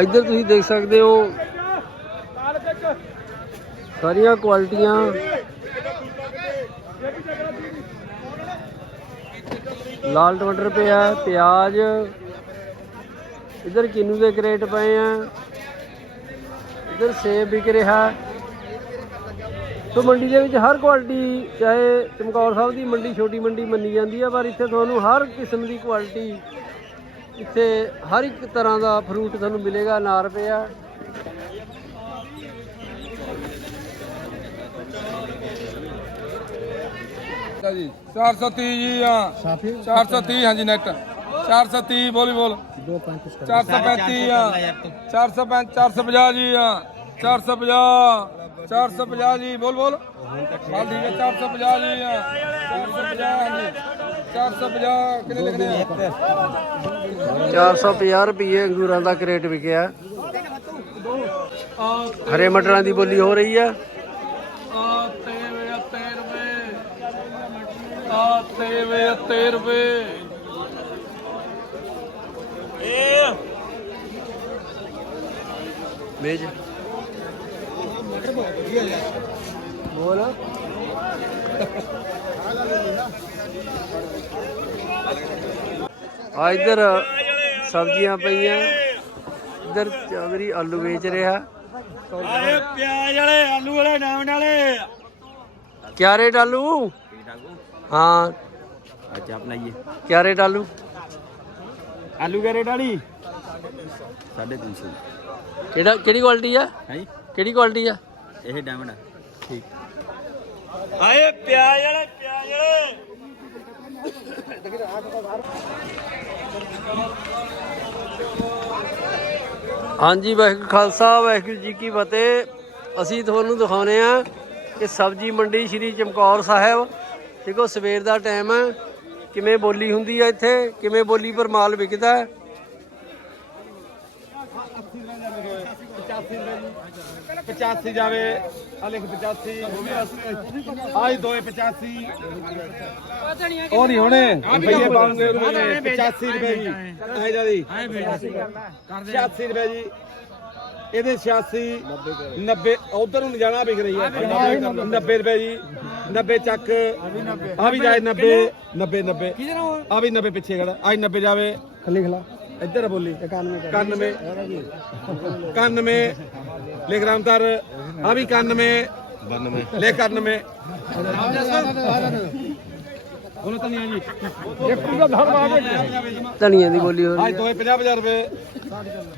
ਇੱਧਰ ਤੁਸੀਂ ਦੇਖ ਸਕਦੇ ਹੋ ਸਾਰੀਆਂ ਕੁਆਲਿਟੀਆਂ। ਲਾਲ ਟਮਾਟਰ ਪਿਆ ਪਿਆਜ਼। ਇੱਧਰ ਕਿੰਨੂ ਦੇ ਕਰੇਟ ਪਏ ਆ। ਇੱਧਰ ਸੇਬ ਵਿਕ ਰਿਹਾ ਸੋ ਮੰਡੀ ਦੇ ਵਿੱਚ ਹਰ ਕੁਆਲਿਟੀ, ਚਾਹੇ ਚਮਕੌਰ ਸਾਹਿਬ ਦੀ ਮੰਡੀ, ਛੋਟੀ ਮੰਡੀ ਮੰਨੀ ਜਾਂਦੀ ਆ, ਪਰ ਇੱਥੇ ਤੁਹਾਨੂੰ ਹਰ ਕਿਸਮ ਦੀ ਕੁਆਲਿਟੀ ਇੱਥੇ ਹਰ ਇੱਕ ਤਰ੍ਹਾਂ ਦਾ ਫਰੂਟ ਤੁਹਾਨੂੰ ਮਿਲੇਗਾ ਅਨਾਰ ਪਿਆ ਜੀ 430 ਜੀ ਹਾਂ 430 ਹਾਂਜੀ ਨੈਟ 430 ਬੋਲੀ ਬੋਲ 435 ਹਾਂ 405 450 ਜੀ ਹਾਂ 450 450 ਜੀ ਬੋਲ ਬੋਲ ਹਾਂ ਠੀਕ ਹੈ 450 ਜੀ 450 ਹਾਂਜੀ 450 ਕਿੰਨੇ ਲਿਖਣੇ ਆ? 450 ਰੁਪਏ ਅੰਗੂਰਾਂ ਦਾ ਕਰੇਟ ਵਿਕਿਆ। ਹਰੇ ਮਟਰਾਂ ਦੀ ਬੋਲੀ ਹੋ ਰਹੀ ਆ। ਬੋਲ। ਆ ਇੱਧਰ ਸਬਜ਼ੀਆਂ ਪਈਆਂ। ਇੱਧਰ ਚੌਧਰੀ ਆਲੂ ਵੇਚ ਰਿਹਾ। ਆਏ ਪਿਆਜ਼ ਵਾਲੇ ਆਲੂ ਵਾਲੇ ਨਾਮ ਵਾਲੇ। ਕਿਆ ਰੇਟ ਆਲੂ? ਹਾਂ। ਅੱਜ ਆਪ ਲਾਈਏ। ਕਿਆ ਰੇਟ ਆਲੂ? ਆਲੂ ਕਰੇ ਡਾੜੀ 350 ਕਿਹੜਾ ਕਿਹੜੀ ਕੁਆਲਿਟੀ ਆ? ਹੈ? ਕਿਹੜੀ ਕੁਆਲਿਟੀ ਆ? ਇਹ ਡਾਇਮੰਡ ਠੀਕ। ਆਏ ਪਿਆਜ਼ ਵਾਲੇ ਪਿਆਜ਼ ਵਾਲੇ। ਹਾਂਜੀ, ਵਾਹਿਗੁਰੂ ਖਾਲਸਾ, ਵਾਹਿਗੁਰੂ ਜੀ ਕੀ ਫਤਿਹ। ਅਸੀਂ ਤੁਹਾਨੂੰ ਦਿਖਾਉਨੇ ਆ ਕਿ ਸਬਜ਼ੀ ਮੰਡੀ ਸ਼੍ਰੀ ਚਮਕੌਰ ਸਾਹਿਬ। ਦੇਖੋ, ਸਵੇਰ ਦਾ ਟਾਈਮ ਹੈ। ਕਿਵੇਂ ਬੋਲੀ ਹੁੰਦੀ ਹੈ ਇੱਥੇ? ਕਿਵੇਂ ਬੋਲੀ ਪਰ ਮਾਲ ਵਿਕਦਾ ਹੈ? 85 ਜਾਵੇ ਆ ਲਿਖ 85 ਆਈ ਦੋਏ 85 ਉਹ ਨਹੀਂ ਹੋਣੇ ਰੁਪਈਏ ਪਾਉਂਗੇ 85 ਰੁਪਏ ਜੀ। ਆਏ ਜਾਦੀ 86 ਰੁਪਏ ਜੀ। ਇਹਦੇ 86 90 ਉਧਰ ਨੂੰ ਜਾਣਾ ਵਿਕ ਰਹੀ ਹੈ। 90 ਰੁਪਏ ਜੀ। 90 ਚੱਕ। ਆ ਵੀ ਜਾਏ 90 90 90 ਆ ਵੀ 90 ਪਿੱਛੇ ਖੜਾ। ਆਈ 90 ਜਾਵੇ। ਲਿਖ ਲਾ ਇੱਧਰ ਬੋਲੀ। 91 91 91 ਲਿਖ ਰਾਮਤਰ ਆ ਵੀ 91 92 ਲਿਖ 91 ਬੋਲੋ ਤਨੀਆ ਜੀ। ਇਹ ਪੂਰਾ ਧਰ ਮਾਰ ਧਨੀਆ ਦੀ ਬੋਲੀ ਹੋ ਰਹੀ ਹੈ ਦੋਏ 50 50 ਰੁਪਏ।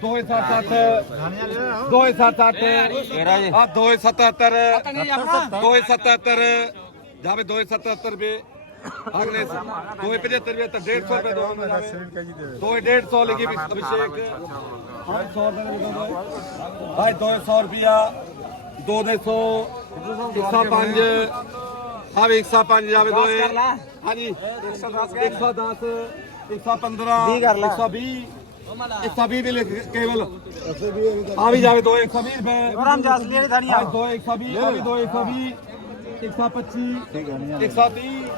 ਦੋਏ 60 60 ਦੋਏ 60 60 ਆ ਦੋਏ 77 ਦੋਏ 77 ਜਾਵੇ ਦੋਏ 77 ਰੁਪਏ। ਅਗਲੇ ਦੋਏ 75 ਰੁਪਏ ਤਾਂ 150 ਰੁਪਏ ਦੋ ਦੋਏ 150 ਲਿਖੀ ਵੀ ਅਭਿਸ਼ੇਕ ਹਾਂ 100 ਰੁਪਏ ਭਾਈ ਦੋਏ 100 ਰੁਪਿਆ ਦੋ ਦੇ 100 105 ਆ ਵੀ 105 ਜਾਵੇ ਦੋਏ ਹਾਂਜੀ 110 110 115 120 120 ਦੇ ਲਿਖ ਕੇਵਲ ਆ ਵੀ ਜਾਵੇ ਦੋ 120 ਰੁਪਏ ਰਾਮ ਜਾਸਲੀ ਵਾਲੀ ਥਾਣੀ ਆ ਦੋ 120 ਆ ਵੀ ਦੋ 120 125 130